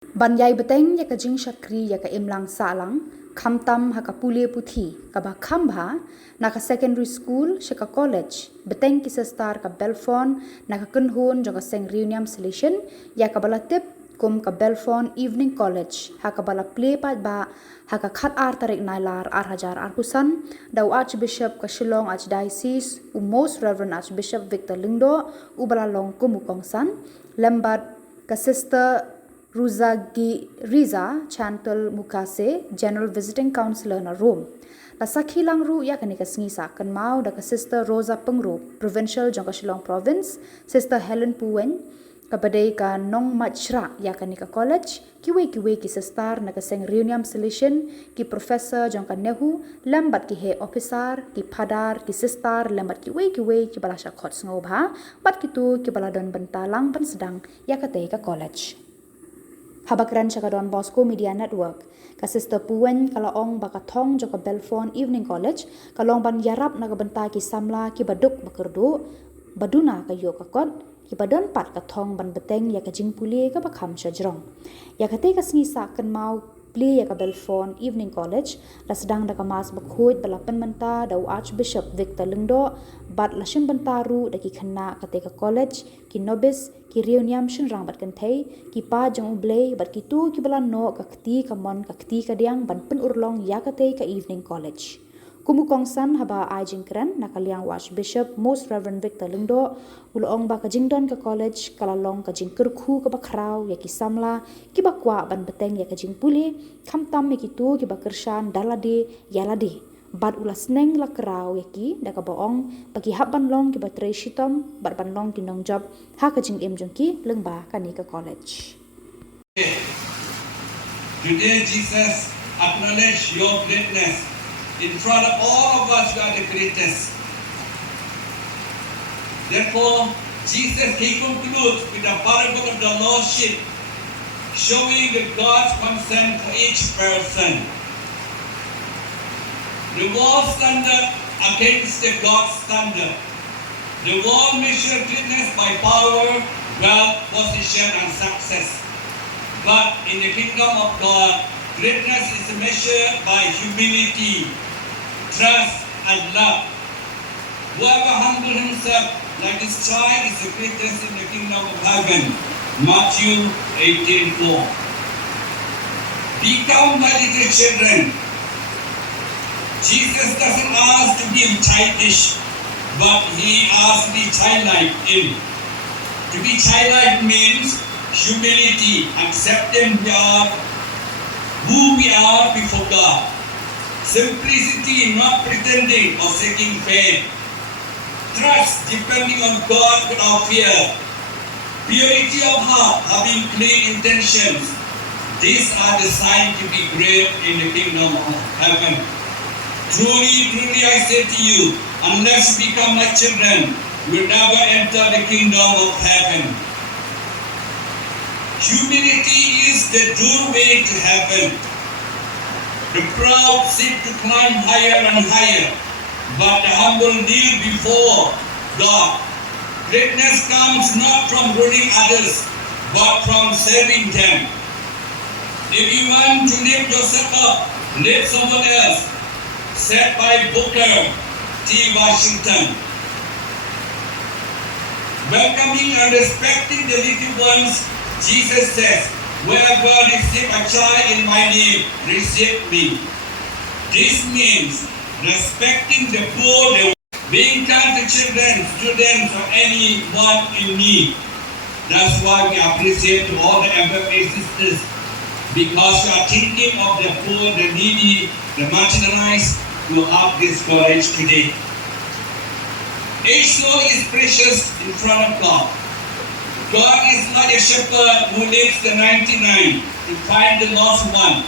Banyai beteng ya ka jing shakri ya ka imlang salang khamtam ha ka pule puthi ka ba khambha na ka secondary school she ka college beteng ki star ka Bellefonte na ka kunhun jo ka Seng NIAM Salesian ya ka bala tip kum ka Bellefonte evening college ha ka bala play pa ba ha ka khat ar tarik nailar ar hajar ar kusan daw archbishop ka Shillong archdiocese most reverend archbishop Victor Lindo ubala long kumukong san lembat ka sister Riza Chantal Mukase, General Visiting Counselor na Rome. La sakhilang ru ya kanika snisa kan mau da ka Sister Rosa Pengru, Provincial jong ka Shillong Province, Sister Helen Puwen, kapadai ka Nong Machra ya kanika College, kiwe ki Sister na ka Seng NIAM Salesian, ki Professor jong ka Nehu, lambat ki he officer, ki padar, ki sister, lambat kiwe ki balasha khot ngobha, bat kitu ki baladon bentalang ban sedang ya katei ka college. Habakran siya ka Don Bosco Media Network. Ka Sister Puwen kalaong bakathong jo ka Bellefonte Evening College, kalong ban yarap na kabenta ki samla ki baduk bakerdu, baduna kayo kakot, ki badon pat kathong ban beteng ya ka Jingpule ka bakham siya jrong. Ya kate ka snisa kan mau play ya ka Bellefonte Evening College, la sedang da ka mas bakhuit balapan menta daw Archbishop Victor Lindo, bat la shim bentaru da ki khana kate ka college, ki nobis, ki reuniam shin rang bat kan thei, ki pa jong ublei bat ki tu ki bala no ka kti ka mon ka kti ka diang ban pen urlong ya kate ka Evening College. Kumukong san haba ai jingkran nakaliang Archbishop Most Reverend Victor Lindo ulong ba ka jingdon ka college kalalong ka jingkurkhu ka bakraw ya ki samla ki bakwa ban beteng ya ka Jingpule khamtam me ki tu ki bakershan dalade yalade bad ulas neng la kraw ya ki da ka boong bagi habban long ki batre shitom bar ban long ki nong job ha ka jing em jong ki lengba ka ni ka college. Today Jesus acknowledge your greatness. In front of all of us, you are the greatest. Therefore, Jesus, he concludes with a parable of the Lordship, showing the God's concern for each person. The world standard against the God's standard. The world measures greatness by power, wealth, position, and success. But in the kingdom of God, greatness is measured by humility, trust, and love. Whoever humbles himself like this child is the greatest in the kingdom of heaven. Matthew 18:4. Become my little children. Jesus doesn't ask to be childish, but he asks to be childlike in. To be childlike means humility, accepting who we are before God. Simplicity, not pretending or seeking fame. Trust, depending on God without fear. Purity of heart, having clean intentions. These are the signs to be great in the kingdom of heaven. Truly, truly I say to you, unless you become like children, you will never enter the kingdom of heaven. Humility is the doorway to heaven. The proud seek to climb higher and higher, but the humble kneel before God. Greatness comes not from ruling others, but from serving them. If you want to lift yourself up, lift someone else. Said by Booker T. Washington. Welcoming and respecting the little ones, Jesus says, wherever receive a child in my name, receive me. This means respecting the poor, being kind to children, students, or anyone in need. That's why we appreciate to all the MFA sisters, because you are thinking of the poor, the needy, the marginalized, who have this college today. Each soul is precious in front of God. God is like a shepherd who leaves the 99 to find the lost one.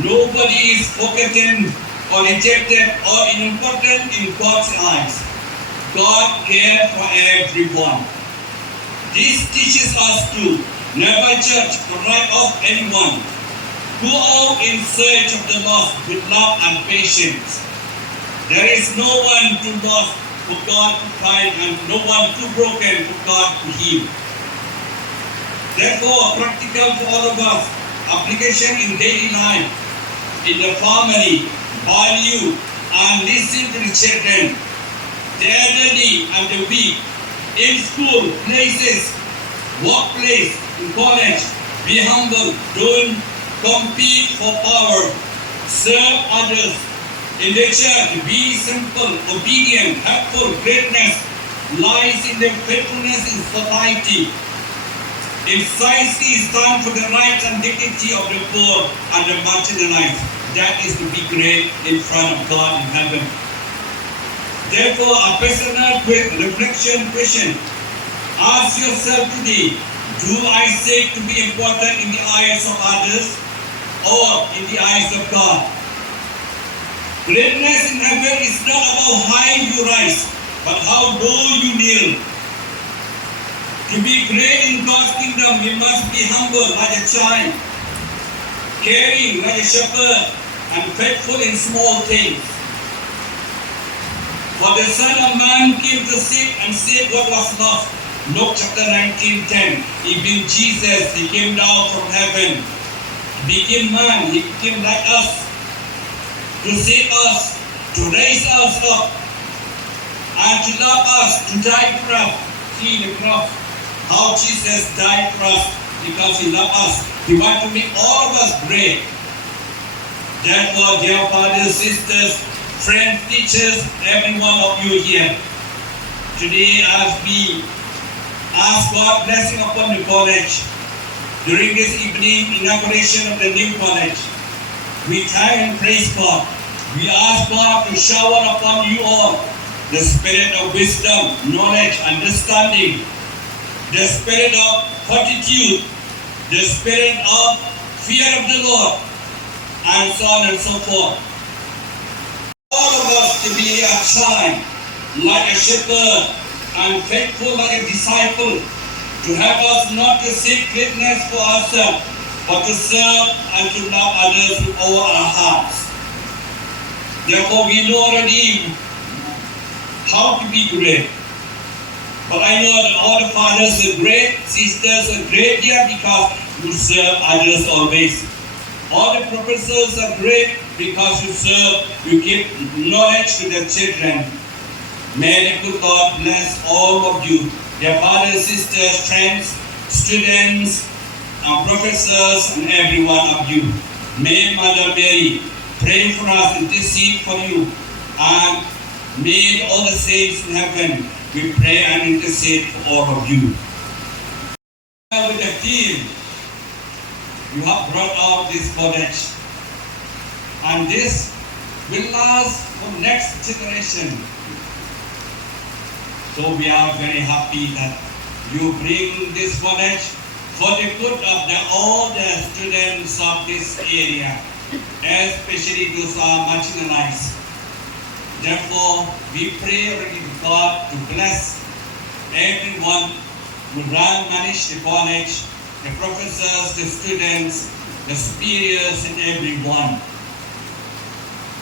Nobody is forgotten or rejected or unimportant in God's eyes. God cares for everyone. This teaches us to never judge or write off anyone. Go out in search of the lost with love and patience. There is no one too lost for God to find and no one too broken for God to heal. Therefore, practical for all of us, application in daily life, in the family, value and listen to the children, the elderly and the weak, in school, places, workplace, in college. Be humble, don't compete for power, serve others. In the church, be simple, obedient, helpful. Greatness lies in the faithfulness in society. If society stand for the rights and dignity of the poor and the marginalized, that is to be great in front of God in heaven. Therefore, a personal reflection question. Ask yourself today, do I seek to be important in the eyes of others or in the eyes of God? Greatness in heaven is not about high you rise, but how low you kneel. To be great in God's kingdom, we must be humble like a child, caring like a shepherd, and faithful in small things. For the Son of Man came to seek and save what was lost. Luke chapter 19:10. Even Jesus, he came down from heaven. He became man, he became like us, to save us, to raise us up, and to love us, to die for us. See the cross, how Jesus died for us because he loved us. He wanted to make all of us great. Therefore, dear fathers, sisters, friends, teachers, every one of you here, today as we ask God blessing upon the college during this evening inauguration of the new college, we thank and praise God. We ask God to shower upon you all the spirit of wisdom, knowledge, understanding, the spirit of fortitude, the spirit of fear of the Lord, and so on and so forth. All of us to be a child, like a shepherd, and faithful like a disciple, to help us not to seek greatness for ourselves, but to serve and to love others with all our hearts. Therefore, we know already how to be great. But I know that all the fathers are great, sisters are great here because you serve others always. All the professors are great because you serve, you give knowledge to the children. May the good God bless all of you, their fathers, sisters, friends, students, professors, and every one of you. May Mother Mary pray for us, intercede for you, and may all the saints in heaven, we pray and intercede for all of you. With the team, you have brought out this college, and this will last for next generation. So we are very happy that you bring this college for the good of all the students of this area, especially those who are marginalized. Therefore, we pray already to God to bless everyone who manage the college, the professors, the students, the superiors, and everyone.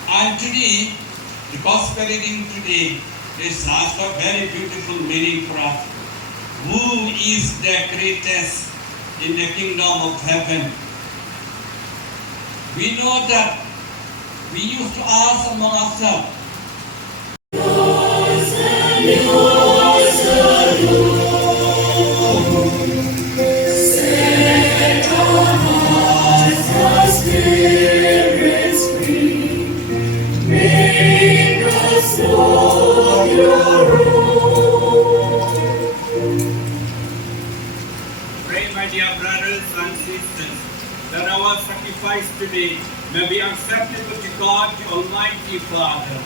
And today, the gospel reading today is also a very beautiful meaning for us. Who is the greatest in the kingdom of heaven? We know that we used to ask among ourselves, pray, my dear brothers and sisters, that our sacrifice today may be acceptable to God, the Almighty Father.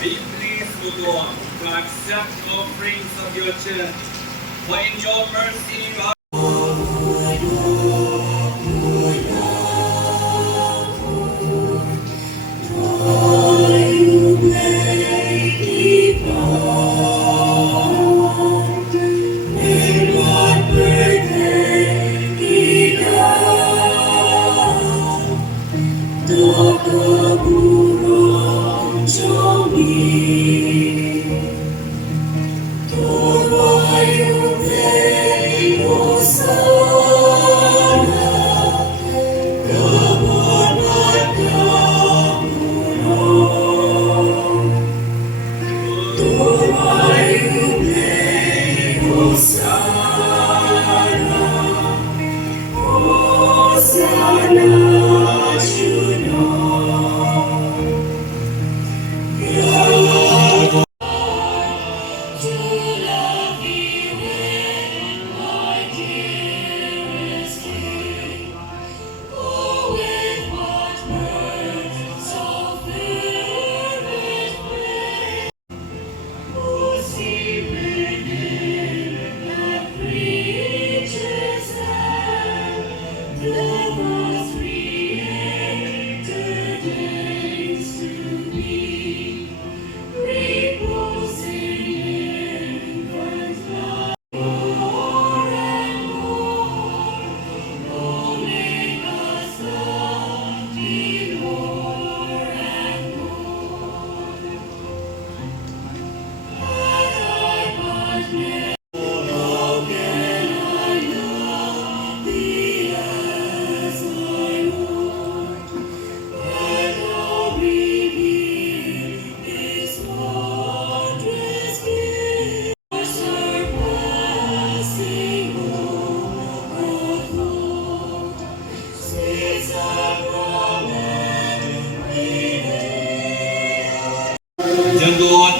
Be pleased, O Lord, to accept offerings of your church, for in your mercy you are Doa kaburo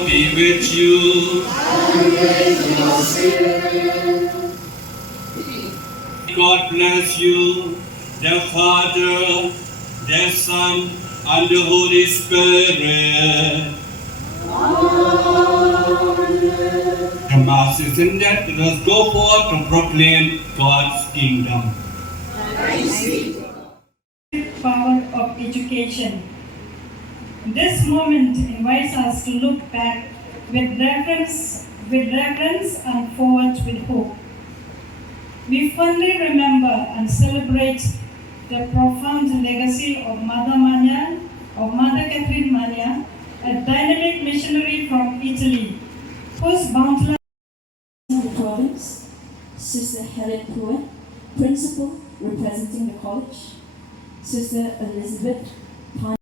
be with you. God bless you, the Father, the Son, and the Holy Spirit. The Mass is ended. Let us go forth to proclaim God's kingdom. Power of education. This moment invites us to look back with reverence and forward with hope. We fondly remember and celebrate the profound legacy of Mother Catherine Mania, a dynamic missionary from Italy, whose boundless the province, Sister Helen Pruitt, Principal representing the college, Sister Elizabeth Pine.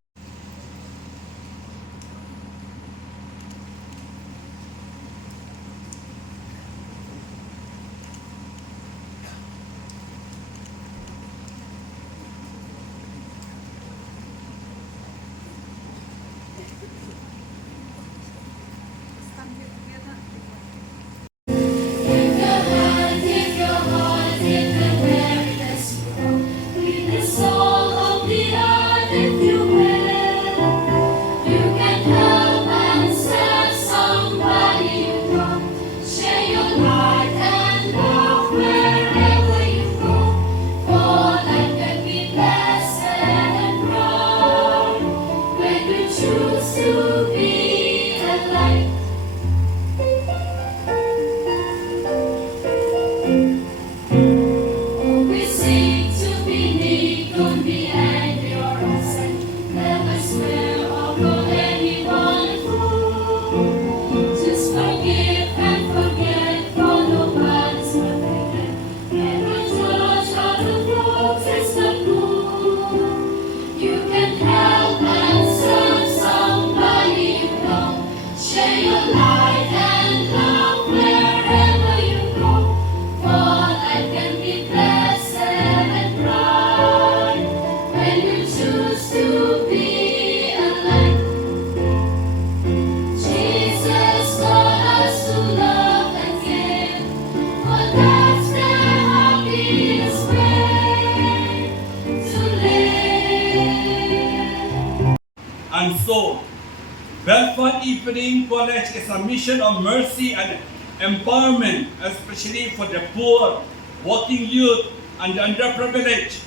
And so, Bellefonte Evening College is a mission of mercy and empowerment, especially for the poor, working youth, and the underprivileged.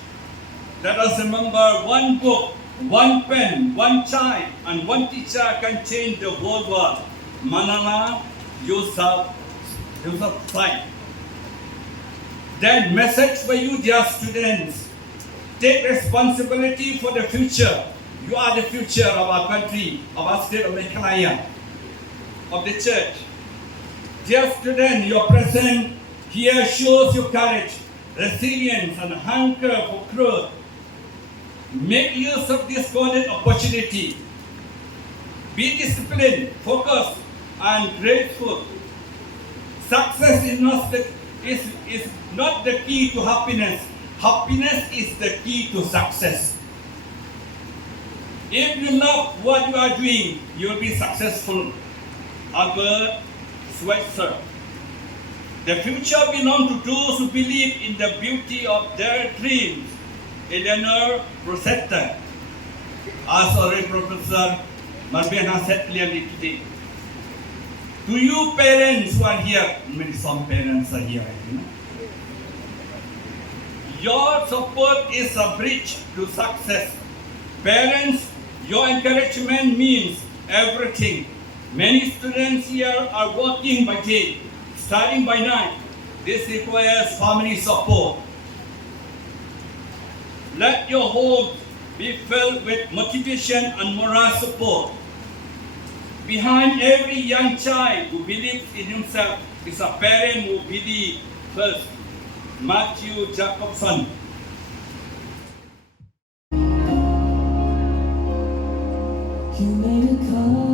Let us remember, one book, one pen, one child, and one teacher can change the whole world. Manana Yusuf Sai. Then, message for you, dear students. Take responsibility for the future. You are the future of our country, of our state of Meghalaya, of the church. Dear student, your presence here shows your courage, resilience, and hunger for growth. Make use of this golden opportunity. Be disciplined, focused, and grateful. Success is not the key to happiness. Happiness is the key to success. If you love what you are doing, you will be successful. Albert Schweitzer. The future belongs to those who believe in the beauty of their dreams. Eleanor Rosetta. As already Professor Marbiana said clearly today. To you parents who are here, maybe some parents are here, I think. Your support is a bridge to success. Parents, your encouragement means everything. Many students here are working by day, studying by night. This requires family support. Let your home be filled with motivation and moral support. Behind every young child who believes in himself is a parent who believes first. Matthew Jacobson. You made a call.